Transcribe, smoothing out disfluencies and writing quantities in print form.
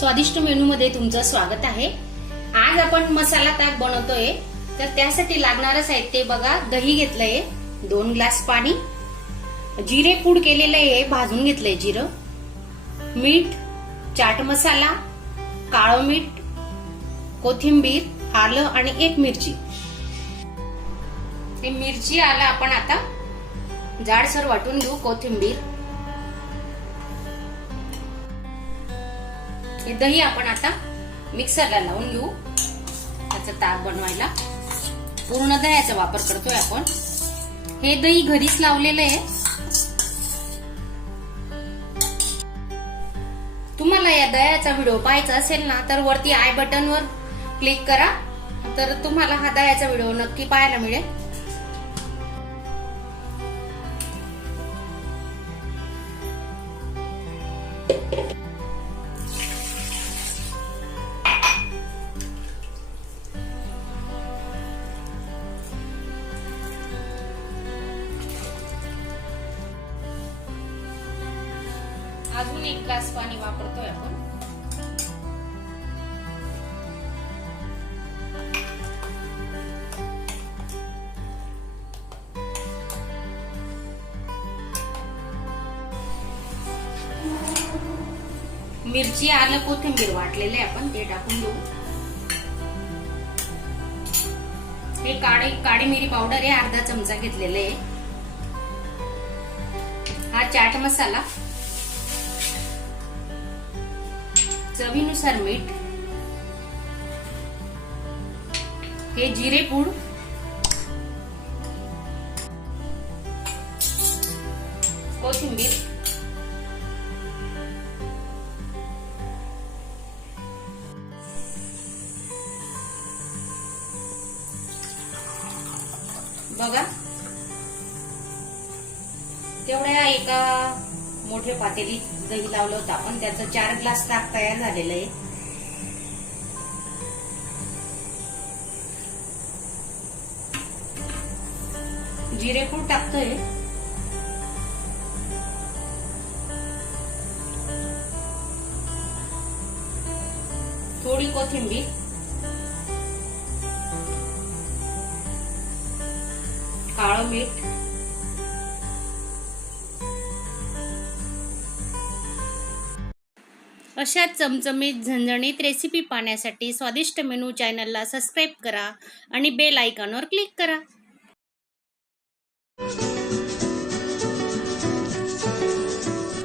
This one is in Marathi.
स्वादिष्ट मेनू मध्ये तुमचं स्वागत आहे। आज आपण मसाला ताक बनवतोय। तर त्यासाठी लागणारं साहित्य बघा, दही घेतलंय, 2 ग्लास पाणी, जिरे पूड केलेलं आहे, भाजून घेतलंय जिरं, मीठ, चाट मसाला, काळं मीठ, कोथिंबीर, आलं आणि 1 मिरची। हे मिरची आलं आपण आता जाडसर वाटून घेऊ। कोथिंबीर, हे दही आपण आता मिक्सरला लावून घेऊ। त्याचं ताक बनवायला पूर्ण दह्याचा वापर करतोय आपण। हे दही घरीच लावलेलं आहे। तुम्हाला या दह्याचा व्हिडिओ पाहायचा असेल ना, तर वरती आय बटन वर क्लिक करा, तर तुम्हाला हा दह्याचा व्हिडिओ नक्की पाहायला मिळेल। अजून 1 ग्लास पाणी वापरतोय आपण। मिरची, आलं, कोथिंबीर वाटलेले आपण ते टाकून घेऊ। हे काळी मिरी पावडर आहे, अर्धा चमचा घेतलेले आहे। हा चाट मसाला, चवीनुसार मीठ, हे जिरे पूड, कोथिंबीर, बघा तेवढ्या एका मोठे पातेली दही लावलं होतं आपण, त्याचं 4 ग्लास ताक तयार झालेलं आहे। जिरे पूड टाकतोय, थोडी कोथिंबीर, काळं मीठ, अशा चमचमीत झणझणीत रेसिपी पाहण्यासाठी स्वादिष्ट मेनू चॅनलला सबस्क्राईब करा आणि बेल आयकॉनवर क्लिक करा।